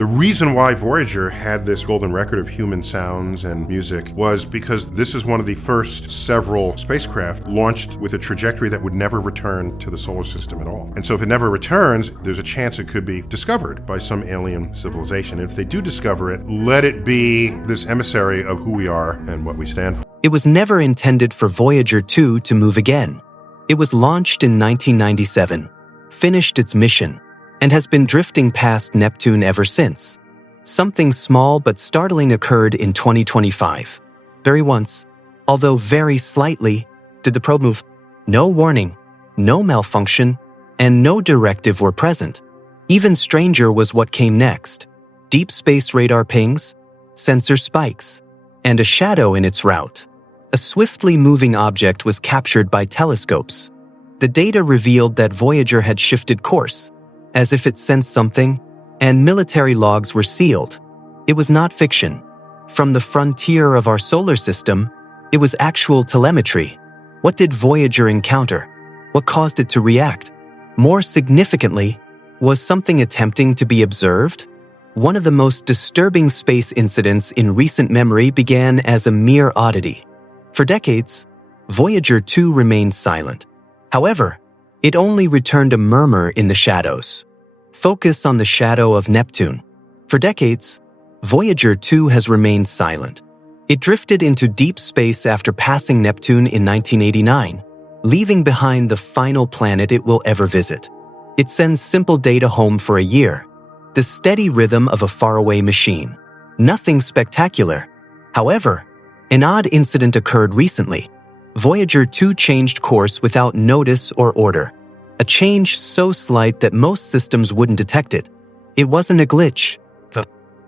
The reason why Voyager had this golden record of human sounds and music was because this is one of the first several spacecraft launched with a trajectory that would never return to the solar system at all. And so if it never returns, there's a chance it could be discovered by some alien civilization. And if they do discover it, let it be this emissary of who we are and what we stand for. It was never intended for Voyager 2 to move again. It was launched in 1997, finished its mission, and has been drifting past Neptune ever since. Something small but startling occurred in 2025. Very once, although very slightly, did the probe move. No warning, no malfunction, and no directive were present. Even stranger was what came next. Deep space radar pings, sensor spikes, and a shadow in its route. A swiftly moving object was captured by telescopes. The data revealed that Voyager had shifted course, as if it sensed something, and military logs were sealed. It was not fiction. From the frontier of our solar system, it was actual telemetry. What did Voyager encounter? What caused it to react? More significantly, was something attempting to be observed? One of the most disturbing space incidents in recent memory began as a mere oddity. For decades, Voyager 2 remained silent. However, it only returned a murmur in the shadows. Focus on the shadow of Neptune. For decades, Voyager 2 has remained silent. It drifted into deep space after passing Neptune in 1989, leaving behind the final planet it will ever visit. It sends simple data home for a year, the steady rhythm of a faraway machine. Nothing spectacular. However, an odd incident occurred recently. Voyager 2 changed course without notice or order. A change so slight that most systems wouldn't detect it. It wasn't a glitch.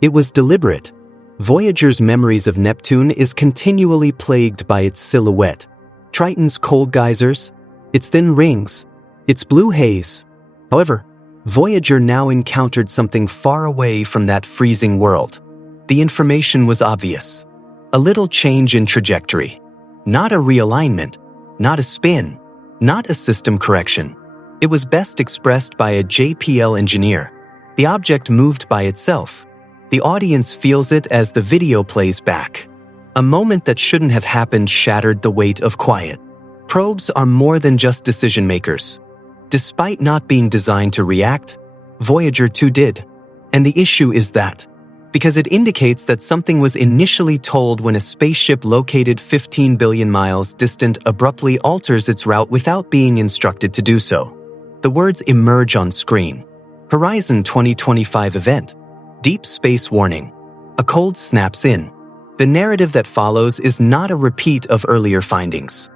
It was deliberate. Voyager's memories of Neptune is continually plagued by its silhouette. Triton's cold geysers, its thin rings, its blue haze. However, Voyager now encountered something far away from that freezing world. The information was obvious. A little change in trajectory. Not a realignment, not a spin, not a system correction. It was best expressed by a JPL engineer. The object moved by itself. The audience feels it as the video plays back. A moment that shouldn't have happened shattered the weight of quiet. Probes are more than just decision makers. Despite not being designed to react, Voyager 2 did. And the issue is that, because it indicates that something was initially told when a spaceship located 15 billion miles distant abruptly alters its route without being instructed to do so. The words emerge on screen. Horizon 2025 event. Deep space warning. A cold snaps in. The narrative that follows is not a repeat of earlier findings.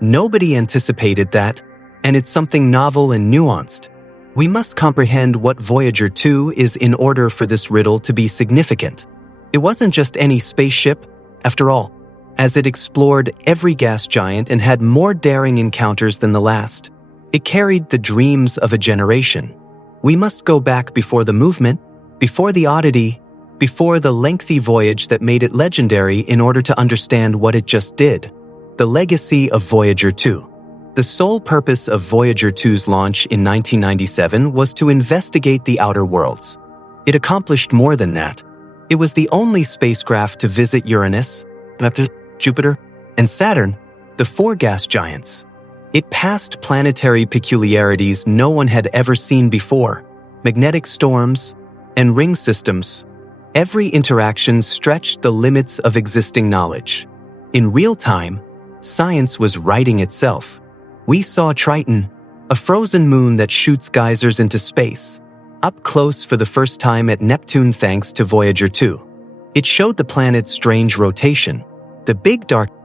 Nobody anticipated that, and it's something novel and nuanced. We must comprehend what Voyager 2 is in order for this riddle to be significant. It wasn't just any spaceship, after all, as it explored every gas giant and had more daring encounters than the last. It carried the dreams of a generation. We must go back before the movement, before the oddity, before the lengthy voyage that made it legendary in order to understand what it just did. The legacy of Voyager 2. The sole purpose of Voyager 2's launch in 1997 was to investigate the outer worlds. It accomplished more than that. It was the only spacecraft to visit Uranus, Neptune, Jupiter, and Saturn, the four gas giants. It passed planetary peculiarities no one had ever seen before, magnetic storms, and ring systems. Every interaction stretched the limits of existing knowledge. In real time, science was writing itself. We saw Triton, a frozen moon that shoots geysers into space, up close for the first time at Neptune thanks to Voyager 2. It showed the planet's strange rotation. The big dark